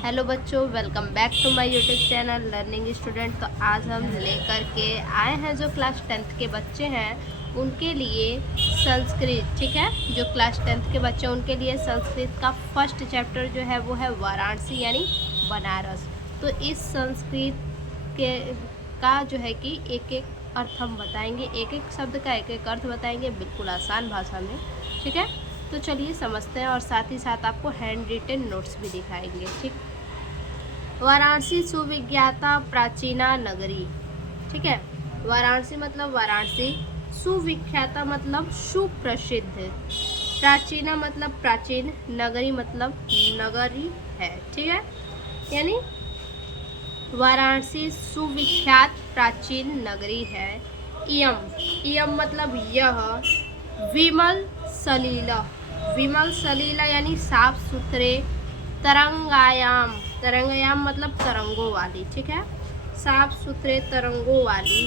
Hello बच्चों, welcome back to my YouTube channel learning student. तो आज हम लेकर के आए हैं जो क्लास 10th के बच्चे हैं उनके लिए संस्कृत। ठीक है, जो क्लास 10th के बच्चे हैं उनके लिए संस्कृत का फर्स्ट चैप्टर जो है वो है वाराणसी यानी बनारस। तो इस संस्कृत के का जो है कि एक एक अर्थ हम बताएंगे, एक एक शब्द का एक एक अर्थ बताएंगे बिल्कुल आसान भाषा में। ठीक है, तो चलिए समझते हैं और साथ ही साथ आपको हैंड रिटन नोट्स भी दिखाएंगे। ठीक, वाराणसी सुविख्याता प्राचीना नगरी। ठीक है, वाराणसी मतलब वाराणसी, सुविख्याता मतलब सुप्रसिद्ध, प्राचीना मतलब प्राचीन, नगरी मतलब नगरी है। ठीक है, यानी वाराणसी सुविख्यात प्राचीन नगरी है। इयम, इयम मतलब यह, विमल सलीला, विमल सलीला यानी साफ सुथरे, तरंगायाम, तरंगायाम मतलब तरंगों वाली। ठीक है, साफ सुथरे तरंगों वाली,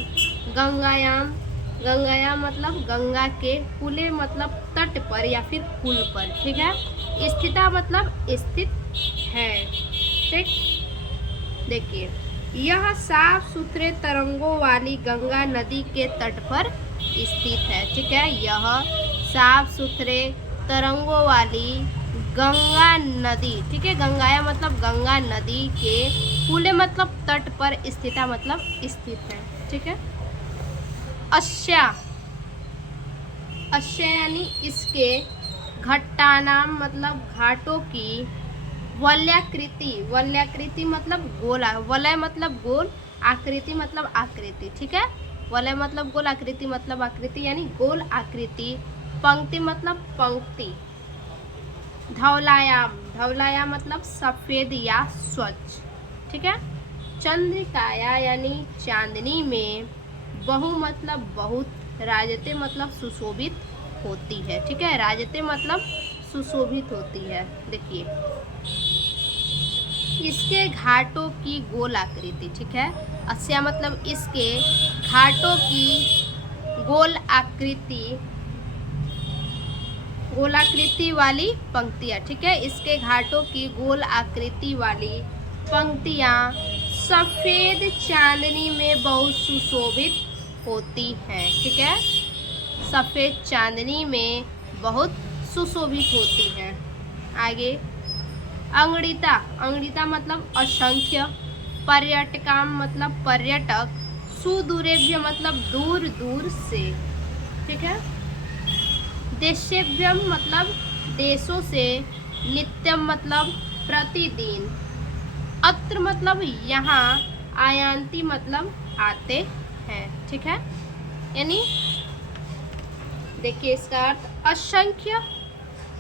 गंगायाम, गंगायाम मतलब गंगा के, पुले मतलब तट पर या फिर पुल पर। ठीक है, स्थिता मतलब स्थित है। ठीक, देखिए यह साफ सुथरे तरंगों वाली गंगा नदी के तट पर स्थित है। ठीक है, यह साफ सुथरे तरंगों वाली गंगा नदी, ठीक है, गंगाया मतलब गंगा नदी के, पुले मतलब तट पर, स्थिता मतलब स्थित है। ठीक है, अस्या, अस्या यानी इसके, घट्टानाम मतलब घाटों की, वलयाकृति, वलयाकृति मतलब गोला, वलय मतलब गोल, आकृति मतलब आकृति। ठीक है, वलय मतलब गोल, आकृति मतलब आकृति यानी गोल आकृति, पंक्ति मतलब पंक्ति, धवलायाम, धवलायाम मतलब सफेद या स्वच्छ। ठीक है, चंद्रिकाया यानी चांदनी में, बहु मतलब बहुत, राजते मतलब सुशोभित होती है। ठीक है, राजते मतलब सुशोभित होती है। देखिए इसके घाटों की गोल आकृति। ठीक है, अस्या मतलब इसके, घाटों की गोल आकृति, गोलाकृति वाली पंक्तियाँ। ठीक है, इसके घाटों की गोल आकृति वाली पंक्तियाँ सफ़ेद चांदनी में बहुत सुशोभित होती हैं। ठीक है, सफ़ेद चांदनी में बहुत सुशोभित होती हैं। आगे अंगड़िता, अंगड़िता मतलब असंख्य, पर्यटकाम मतलब पर्यटक, सुदूरेभ्य मतलब दूर दूर से। ठीक है, देशेभ्यम मतलब देशों से, नित्यम मतलब प्रतिदिन, अत्र मतलब यहाँ, आयांती मतलब आते हैं। ठीक है, यानी देखिए इसका अर्थ असंख्य,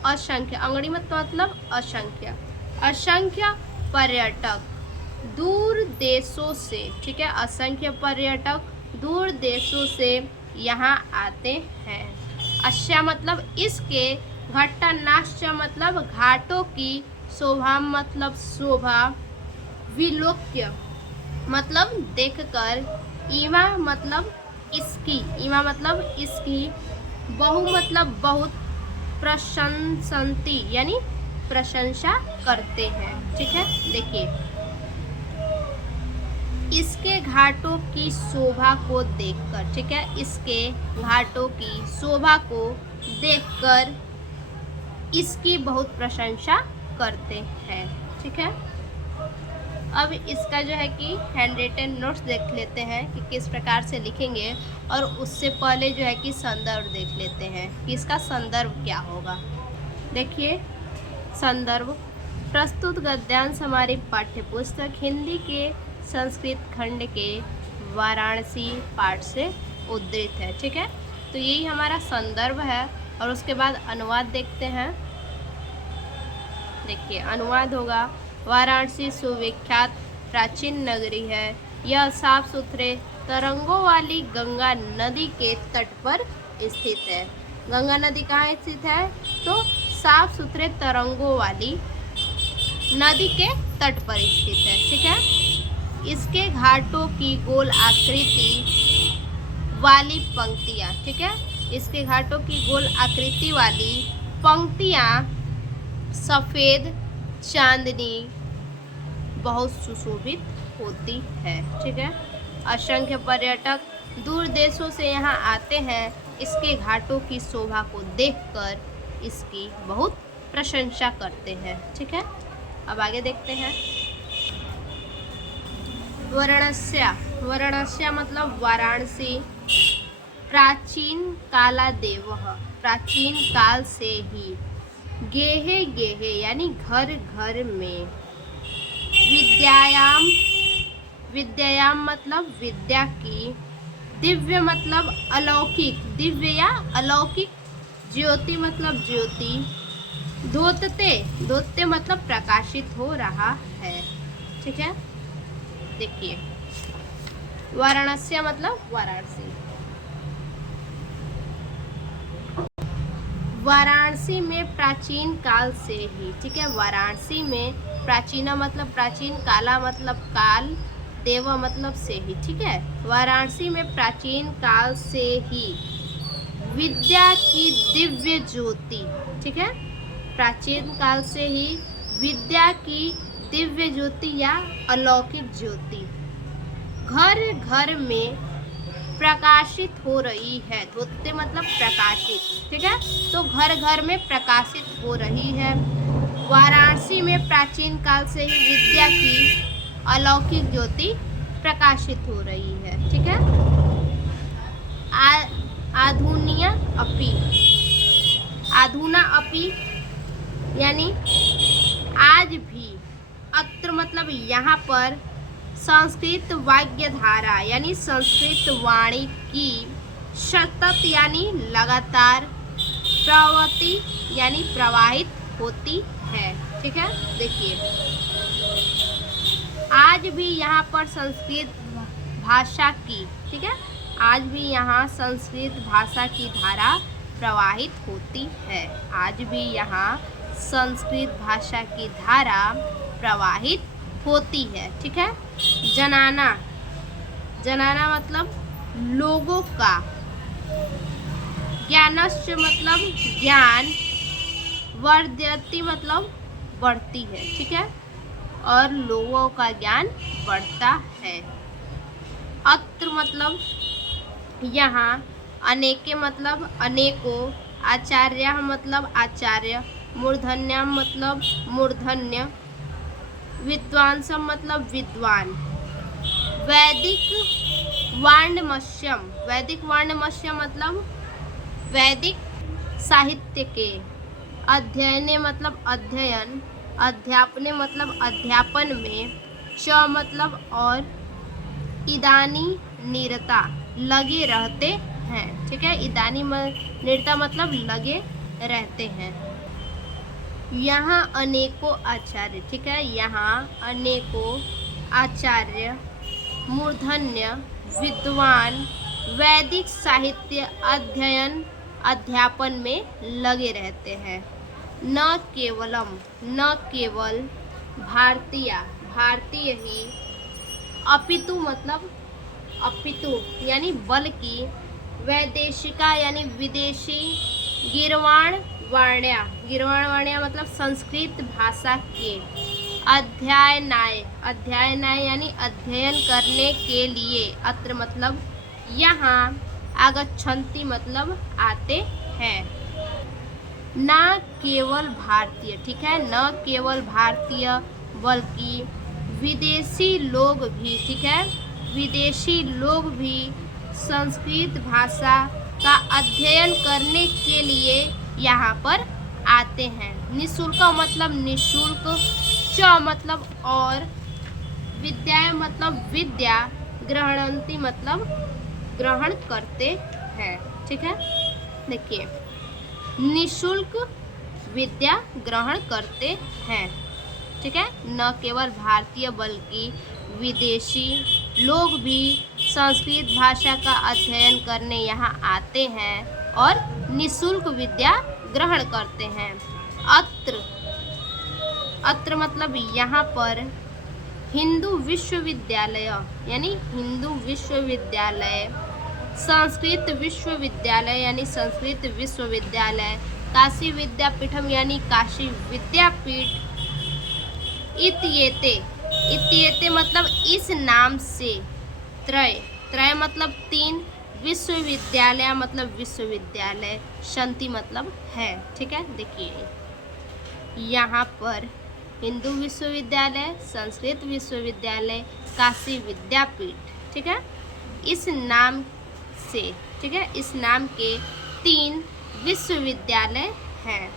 असंख्य, अंगड़ी मतलब असंख्य, असंख्य पर्यटक दूर देशों से। ठीक है, असंख्य पर्यटक दूर देशों से यहाँ आते हैं। अस्या मतलब इसके, घट्टानाश्च मतलब घाटों की, शोभा मतलब शोभा, विलोक्य मतलब देखकर, इमा मतलब इसकी, इमा मतलब इसकी, बहु मतलब बहुत, प्रशंसन्ति यानी प्रशंसा करते हैं। ठीक है, देखिए इसके घाटों की शोभा को देखकर। ठीक है, इसके घाटों की शोभा को देखकर इसकी बहुत प्रशंसा करते हैं। ठीक है, अब इसका जो है कि हैंड रिटन नोट्स देख लेते हैं कि किस प्रकार से लिखेंगे, और उससे पहले जो है कि संदर्भ देख लेते हैं कि इसका संदर्भ क्या होगा। देखिए संदर्भ, प्रस्तुत गद्यांश हमारी पाठ्यपुस्तक हिंदी के संस्कृत खंड के वाराणसी पाठ से उद्धृत है। ठीक है, तो यही हमारा संदर्भ है। और उसके बाद अनुवाद देखते हैं। देखिए अनुवाद होगा, वाराणसी सुविख्यात प्राचीन नगरी है। यह साफ सुथरे तरंगों वाली गंगा नदी के तट पर स्थित है। गंगा नदी कहाँ स्थित है? तो साफ सुथरे तरंगों वाली नदी के तट पर स्थित है। ठीक है, इसके घाटों की गोल आकृति वाली पंक्तियाँ। ठीक है, इसके घाटों की गोल आकृति वाली पंक्तियाँ सफ़ेद चांदनी बहुत सुशोभित होती है। ठीक है, असंख्य पर्यटक दूर देशों से यहाँ आते हैं। इसके घाटों की शोभा को देखकर इसकी बहुत प्रशंसा करते हैं। ठीक है, अब आगे देखते हैं। वाराणस्या, वाराणस्या मतलब वाराणसी। प्राचीन काला देव, प्राचीन काल से ही। गेहे गेहे यानी घर घर में। विद्यायाम, विद्यायाम मतलब विद्या की। दिव्य मतलब अलौकिक, दिव्य या अलौकिक। ज्योति मतलब ज्योति। धोतते, धोतते मतलब प्रकाशित हो रहा है। ठीक है, देखिए वाराणसी मतलब वाराणसी। वाराणसी में प्राचीन काल से ही। ठीक है, वाराणसी में प्राचीना मतलब प्राचीन, काला मतलब काल, देव मतलब से ही। ठीक है, वाराणसी में प्राचीन काल से ही विद्या की दिव्य ज्योति। ठीक है, प्राचीन काल से ही विद्या की दिव्य ज्योति या अलौकिक ज्योति घर घर में प्रकाशित हो रही है। धोते मतलब प्रकाशित। ठीक है, तो घर घर में प्रकाशित हो रही है। वाराणसी में प्राचीन काल से ही विद्या की अलौकिक ज्योति प्रकाशित हो रही है। ठीक है, आधुनिया अपि, आधुना अपि यानी आज भी। अत्र मतलब यहाँ पर। संस्कृत वाग्य धारा यानी संस्कृत वाणी की। सतत यानी लगातार। प्रवृत्ति यानी प्रवाहित होती है। ठीक है, देखिए आज भी यहाँ पर संस्कृत भाषा की। ठीक है, आज भी यहाँ संस्कृत भाषा की धारा प्रवाहित होती है। आज भी यहाँ संस्कृत भाषा की धारा प्रवाहित होती है। ठीक है, जनाना, जनाना मतलब लोगों का। ज्ञानश्च मतलब ज्ञान। वर्धयति मतलब बढ़ती है। ठीक है, और लोगों का ज्ञान बढ़ता है। अत्र मतलब यहाँ। अनेके मतलब अनेकों। आचार्य मतलब आचार्य। मूर्धन्य मतलब मूर्धन्य। विद्वांसम मतलब विद्वान। वैदिक वाण्डमस्यम, वैदिक वाण्डमस्यम मतलब वैदिक साहित्य के। अध्ययने मतलब अध्ययन। अध्यापने मतलब अध्यापन में। च मतलब और। इदानी निरता लगे रहते हैं। ठीक है, इदानी निरता मतलब लगे रहते हैं। यहाँ अनेकों आचार्य। ठीक है, यहाँ अनेकों आचार्य, मूर्धन्य, विद्वान, वैदिक साहित्य अध्ययन अध्यापन में लगे रहते हैं। न केवलम, न केवल। भारतीय, भारतीय ही। अपितु मतलब अपितु यानी बल्कि। वैदेशिका यानी विदेशी। गिरवाण वाण्या, गिरवाण वाण्या मतलब संस्कृत भाषा के। अध्ययनाय, अध्ययनाय यानी अध्ययन करने के लिए। अत्र मतलब यहाँ। आगच्छन्ति मतलब आते हैं। न केवल भारतीय। ठीक है, न केवल भारतीय बल्कि विदेशी लोग भी। ठीक है, विदेशी लोग भी संस्कृत भाषा का अध्ययन करने के लिए यहाँ पर आते हैं। निःशुल्क मतलब निःशुल्क। च मतलब और। विद्या मतलब विद्या। ग्रहणन्ति मतलब ग्रहण करते हैं। ठीक है, देखिए निःशुल्क विद्या ग्रहण करते हैं। ठीक है, न केवल भारतीय बल्कि विदेशी लोग भी संस्कृत भाषा का अध्ययन करने यहाँ आते हैं और निःशुल्क विद्या ग्रहण करते हैं। अत्र, अत्र मतलब यहाँ पर। हिंदू विश्वविद्यालय यानी हिंदू विश्वविद्यालय। संस्कृत विश्वविद्यालय यानी संस्कृत विश्वविद्यालय। काशी विद्यापीठम यानी काशी विद्यापीठ। इत्येते, इत्येते मतलब इस नाम से, त्रय, त्रय मतलब 3, विश्वविद्यालय मतलब विश्वविद्यालय, शांति मतलब है। ठीक है, देखिए यहाँ पर हिंदू विश्वविद्यालय, संस्कृत विश्वविद्यालय, काशी विद्यापीठ, ठीक है, इस नाम से, ठीक है, इस नाम के 3 विश्वविद्यालय हैं।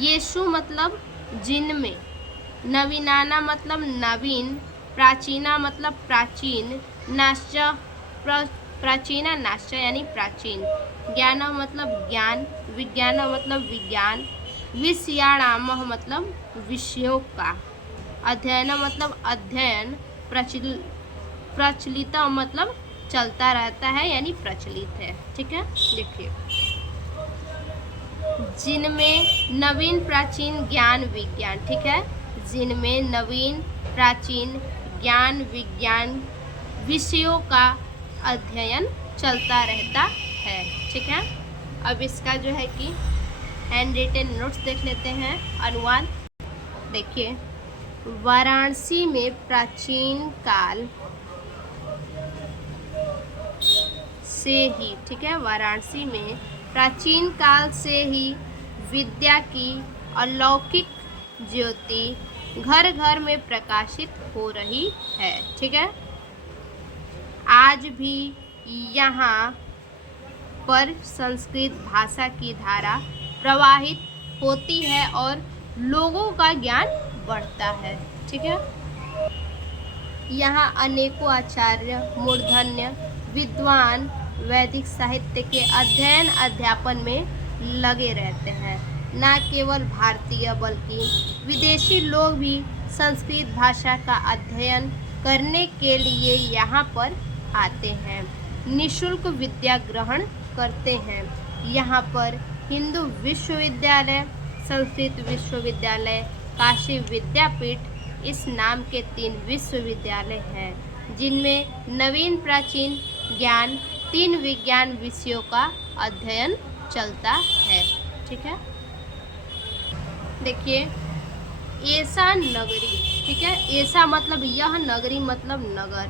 येषु मतलब जिनमें, नवीनाना मतलब नवीन, प्राचीना मतलब प्राचीन, नाश्च प्राचीना नाश्च यानी प्राचीन, ज्ञान मतलब ज्ञान, विज्ञान मतलब विज्ञान, विषयाणाम मतलब विषयों का, अध्ययन मतलब अध्ययन, प्रचलित मतलब चलता रहता है यानी प्रचलित है। ठीक है, देखिए जिनमें नवीन प्राचीन ज्ञान विज्ञान, ठीक है, जिनमें नवीन प्राचीन ज्ञान विज्ञान विषयों का अध्ययन चलता रहता है। ठीक है, अब इसका जो है कि हैंड रिटन नोट्स देख लेते हैं, अनुवाद। देखिए वाराणसी में प्राचीन काल से ही, ठीक है, वाराणसी में प्राचीन काल से ही विद्या की अलौकिक ज्योति घर घर में प्रकाशित हो रही है। ठीक है, आज भी यहाँ पर संस्कृत भाषा की धारा प्रवाहित होती है और लोगों का ज्ञान बढ़ता है। ठीक है, यहाँ अनेकों आचार्य मूर्धन्य विद्वान वैदिक साहित्य के अध्ययन अध्यापन में लगे रहते हैं। न केवल भारतीय बल्कि विदेशी लोग भी संस्कृत भाषा का अध्ययन करने के लिए यहाँ पर आते हैं, निःशुल्क विद्या ग्रहण करते हैं। यहाँ पर हिंदू विश्वविद्यालय, संस्कृत विश्वविद्यालय, काशी विद्यापीठ इस नाम के 3 विश्वविद्यालय हैं, जिनमें नवीन प्राचीन ज्ञान 3 विज्ञान विषयों का अध्ययन चलता है। ठीक है, देखिए ऐसा नगरी, ठीक है, ऐसा मतलब यह, नगरी मतलब नगर,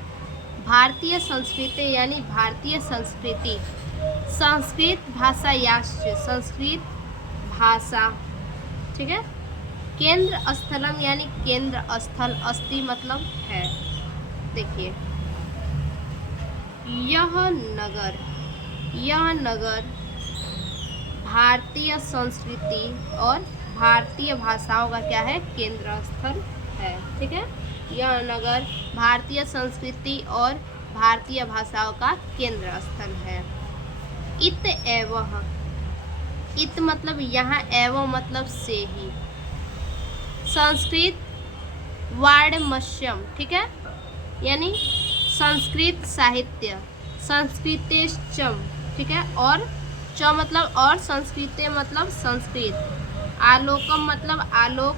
भारतीय संस्कृति यानी भारतीय संस्कृति, संस्कृत भाषा यास्य संस्कृत भाषा, ठीक है, केंद्र स्थलम यानी केंद्र स्थल, अस्ति मतलब है। देखिए यह नगर भारतीय संस्कृति और भारतीय भाषाओं का क्या है, केंद्र स्थल है। ठीक है, यह नगर भारतीय संस्कृति और भारतीय भाषाओं का केंद्र स्थल है। इत एवं, इत मतलब यहाँ, एवं मतलब से ही, संस्कृत वाङ्मयम्, ठीक है, यानी संस्कृत साहित्य, संस्कृतेश्चम, ठीक है, और च मतलब और, संस्कृते मतलब संस्कृत, आलोकम मतलब आलोक,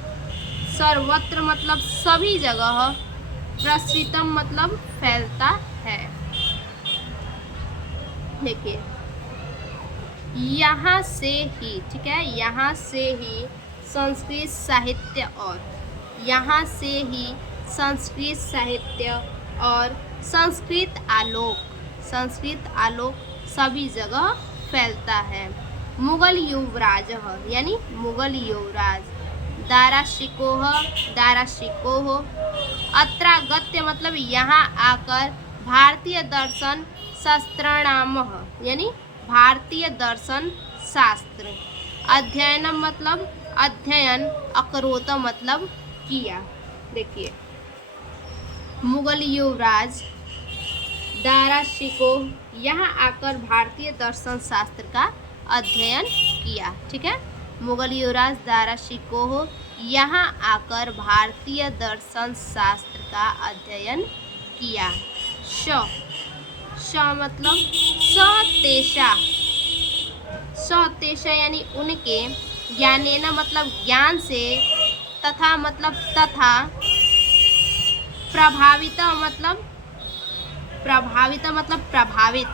सर्वत्र मतलब सभी जगह, प्रसृतम मतलब फैलता है। देखिए यहाँ से ही, ठीक है, यहाँ से ही संस्कृत साहित्य और, यहाँ से ही संस्कृत साहित्य और संस्कृत आलोक सभी जगह फैलता है। मुगल युवराज यानी मुगल युवराज, दाराशिकोह अत्रागत्य मतलब यहाँ आकर, भारतीय दर्शन शास्त्राणाम यानी भारतीय दर्शन शास्त्र, अध्ययन मतलब अध्ययन, अकरोत मतलब किया। देखिए मुगल युवराज दाराशिकोह यहाँ आकर भारतीय दर्शन शास्त्र का अध्ययन किया। ठीक है, मुगल युवराज दाराशिकोह यहाँ आकर भारतीय दर्शन शास्त्र का अध्ययन किया। श मतलब सतेषा यानी उनके, ज्ञानेन मतलब ज्ञान से, तथा मतलब तथा, प्रभावित मतलब प्रभावित,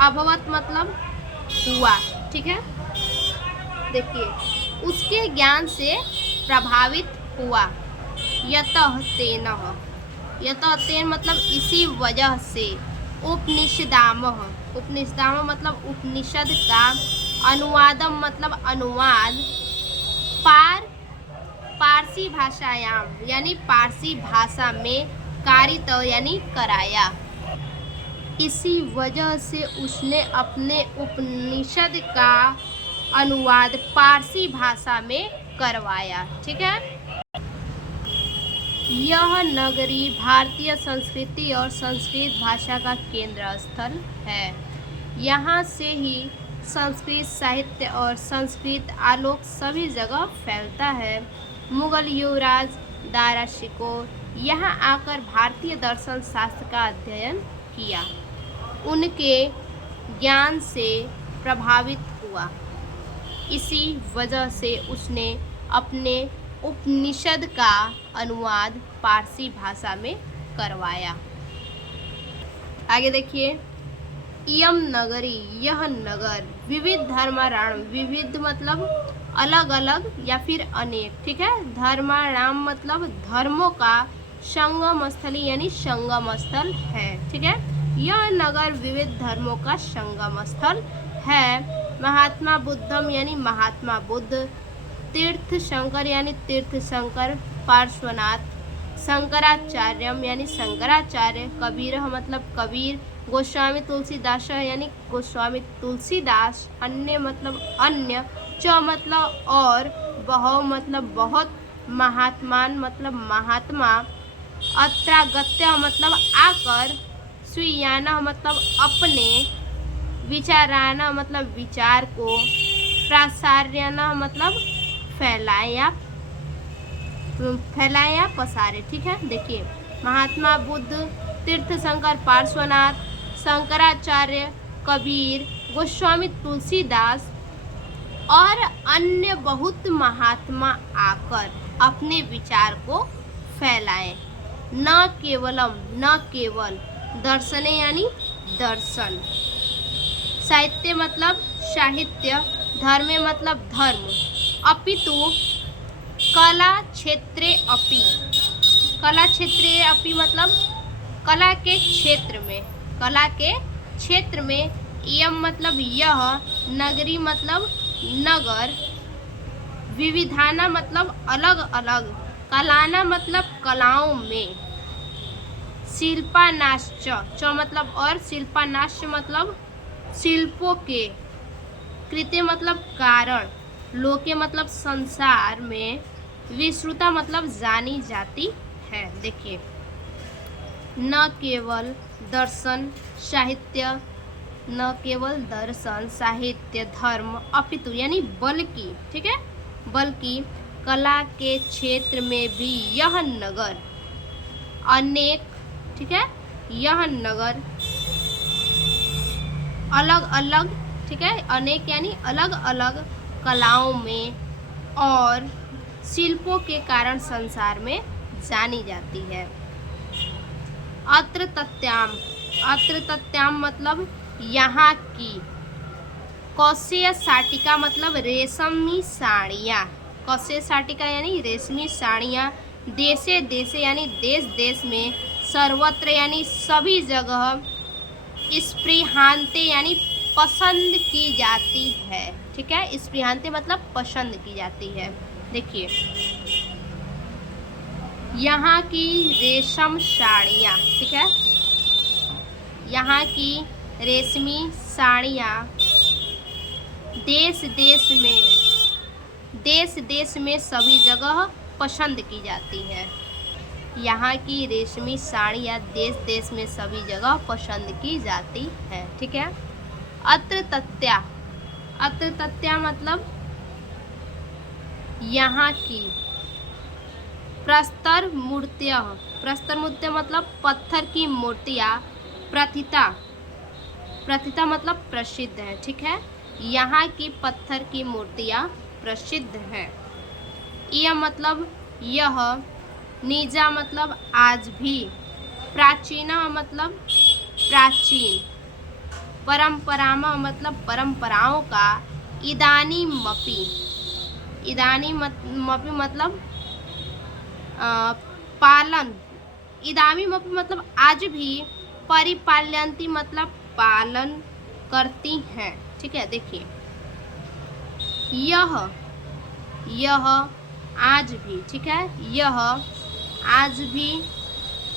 अभवत मतलब हुआ। ठीक है, देखिए उसके ज्ञान से प्रभावित हुआ। यतः तेनः, यतः तेन मतलब इसी वजह से, उपनिषदामः, उपनिषदामः मतलब उपनिषद का, अनुवादम मतलब अनुवाद, पारसी भाषायाम यानी पारसी भाषा में, कारित यानी कराया। इसी वजह से उसने अपने उपनिषद का अनुवाद पारसी भाषा में करवाया। ठीक है। यह नगरी भारतीय संस्कृति और संस्कृत भाषा का केंद्र स्थल है। यहाँ से ही संस्कृत साहित्य और संस्कृत आलोक सभी जगह फैलता है। मुगल युवराज दारा शिकोह यहाँ आकर भारतीय दर्शन शास्त्र का अध्ययन किया, उनके ज्ञान से प्रभावित हुआ। इसी वजह से उसने अपने उपनिषद का अनुवाद पारसी भाषा में करवाया। आगे देखिए, इयम नगरी, यह नगर, विविध धर्माणाम, विविध मतलब अलग अलग या फिर अनेक। ठीक है। धर्माणाम मतलब धर्मों का संगम स्थली यानी संगम स्थल है। ठीक है। यह नगर विविध धर्मों का संगम स्थल है। महात्मा बुद्धम यानी महात्मा बुद्ध, तीर्थ शंकर यानी तीर्थ शंकर, पार्श्वनाथ, शंकराचार्यम यानी शंकराचार्य, कबीर मतलब कबीर, गोस्वामी तुलसीदास यानी गोस्वामी तुलसीदास, अन्य मतलब अन्य, च मतलब और, बहु मतलब बहुत, महात्मान मतलब महात्मा, अत्रागत्य मतलब आकर, स्वीयाना मतलब अपने, विचाराना मतलब विचार को, प्रासार्यना मतलब फैलाया पसारे। ठीक है। देखिए, महात्मा बुद्ध, तीर्थशंकर पार्श्वनाथ, शंकराचार्य, कबीर, गोस्वामी तुलसीदास और अन्य बहुत महात्मा आकर अपने विचार को फैलाएं। न केवलम, न केवल, दर्शने यानी दर्शन, साहित्य मतलब साहित्य, धर्मे मतलब धर्म, अपितु कला क्षेत्रे अपि, कला क्षेत्रे अपि मतलब कला के क्षेत्र में, कला के क्षेत्र में, इयम मतलब यह, नगरी मतलब नगर, विविधाना मतलब अलग अलग, कलाना मतलब कलाओं में, शिल्पानाश्च, च मतलब और, शिल्पानाश्च मतलब शिल्पों के, कृत्य मतलब कारण, लोके मतलब संसार में, विश्रुता मतलब जानी जाती है। देखिए, न केवल दर्शन साहित्य, न केवल दर्शन साहित्य धर्म, अपितु यानी बल्कि, ठीक है, बल्कि कला के क्षेत्र में भी यह नगर अनेक, ठीक है, यह नगर अलग अलग, ठीक है, अनेक यानी अलग अलग कलाओं में और शिल्पों के कारण संसार में जानी जाती है। अत्र तत्याम, अत्र तत्याम मतलब यहाँ की, कौशेय साटिका मतलब रेशमी साड़ियाँ, कौशेय साटिका यानी रेशमी साड़ियाँ, देशे देशे यानी देश देश में, सर्वत्र यानी सभी जगह, स्पृहान्ते यानी पसंद की जाती है। ठीक है। स्पृहान्ते मतलब पसंद की जाती है। देखिए, यहाँ की रेशम साड़ियाँ, ठीक है, यहाँ की रेशमी साड़ियाँ देश देश में सभी जगह पसंद की जाती है। यहाँ की रेशमी साड़ियाँ देश देश में सभी जगह पसंद की जाती है। ठीक है। अत्र तत्या, अत्र तत्या मतलब यहाँ की, प्रस्तर मूर्तियाँ, प्रस्तर मूर्तियाँ मतलब पत्थर की मूर्तियाँ, प्रथिता, प्रथिता मतलब प्रसिद्ध है। ठीक है। यहाँ की पत्थर की मूर्तियाँ प्रसिद्ध हैं। यह मतलब यह, निजा मतलब आज भी, प्राचीना मतलब प्राचीन, परंपरामा मतलब परंपराओं का, इदानीमपि, इदानीमपि मतलब पालन, इदामी मतलब आज भी, परिपालयन्ति मतलब पालन करती हैं। ठीक है, देखिए यह आज भी, ठीक है, यह आज भी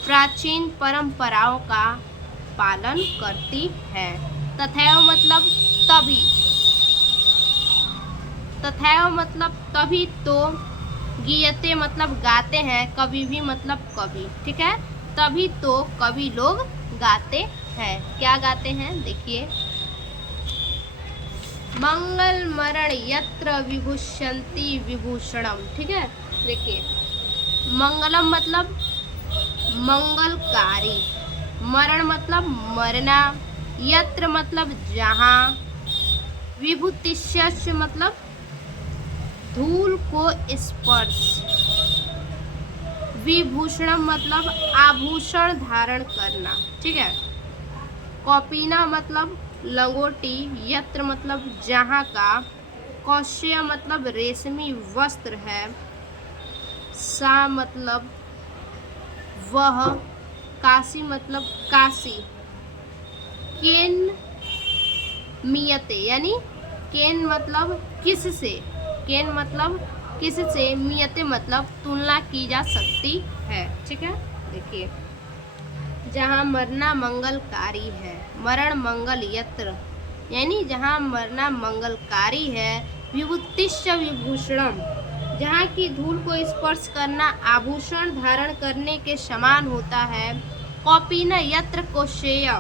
प्राचीन परंपराओं का पालन करती है। तथैव मतलब तभी, तथैव मतलब तभी तो, गीयते मतलब गाते हैं, कभी भी मतलब कभी, ठीक है, तभी तो कभी लोग गाते हैं। क्या गाते हैं, देखिए, मंगल मरण यत्र विभूषन्ति विभूषणम। ठीक है, देखिए, मंगलम मतलब मंगलकारी, मरण मतलब मरना, यत्र मतलब जहाँ, विभूतिष्य मतलब धूल को स्पर्श, विभूषणम मतलब आभूषण धारण करना। ठीक है, कौपीना मतलब लंगोटी, यत्र मतलब जहाँ का, कौशय मतलब रेशमी वस्त्र है, सा मतलब वह, काशी मतलब काशी, केन मियते यानी केन मतलब किससे, केन मतलब किससे, मियते मतलब तुलना की जा सकती है। ठीक है, देखिए, जहाँ मरना मंगलकारी है, मरण मंगल यत्र यानी जहाँ मरना मंगलकारी है, विभूतिश्च विभूषणम जहाँ की धूल को स्पर्श करना आभूषण धारण करने के समान होता है, कौपीन यत्र कौशेय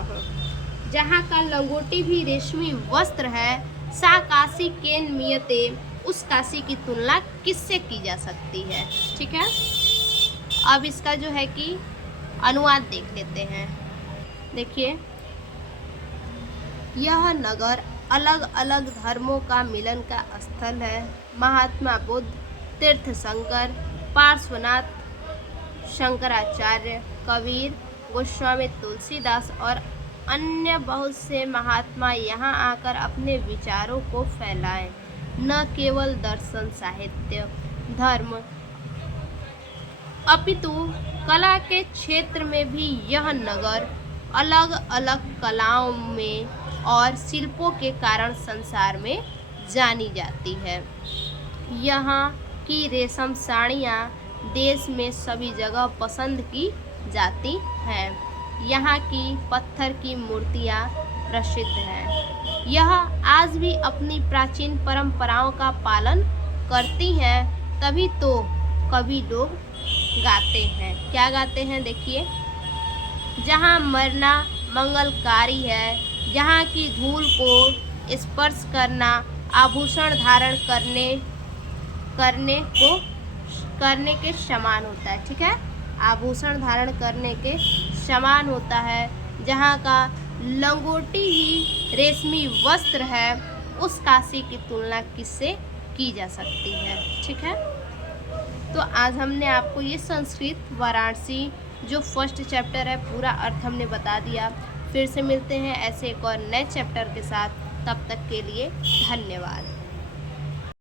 जहाँ का लंगोटी भी रेशमी वस्त्र है, सा काशी केन मियते उस काशी की तुलना किससे की जा सकती है। ठीक है, अब इसका जो है कि अनुवाद देख लेते हैं। देखिए, यह नगर अलग अलग धर्मों का मिलन का स्थल है। महात्मा बुद्ध, तीर्थंकर, पार्श्वनाथ, शंकराचार्य, कबीर, गोस्वामी तुलसीदास और अन्य बहुत से महात्मा यहाँ आकर अपने विचारों को फैलाएं। न केवल दर्शन, साहित्य, धर्म अपितु कला के क्षेत्र में भी यह नगर अलग अलग कलाओं में और शिल्पों के कारण संसार में जानी जाती है। यहाँ की रेशम साड़ियाँ देश में सभी जगह पसंद की जाती हैं। यहाँ की पत्थर की मूर्तियाँ प्रसिद्ध हैं। यह आज भी अपनी प्राचीन परंपराओं का पालन करती हैं, तभी तो कभी लोग गाते हैं। क्या गाते हैं, देखिए, जहाँ मरना मंगलकारी है, जहाँ की धूल को स्पर्श करना आभूषण धारण करने के समान होता है। ठीक है, आभूषण धारण करने के समान होता है, जहाँ का लंगोटी ही रेशमी वस्त्र है, उस काशी की तुलना किससे की जा सकती है। ठीक है, तो आज हमने आपको ये संस्कृत वाराणसी जो फर्स्ट चैप्टर है पूरा अर्थ हमने बता दिया। फिर से मिलते हैं ऐसे एक और नए चैप्टर के साथ, तब तक के लिए धन्यवाद।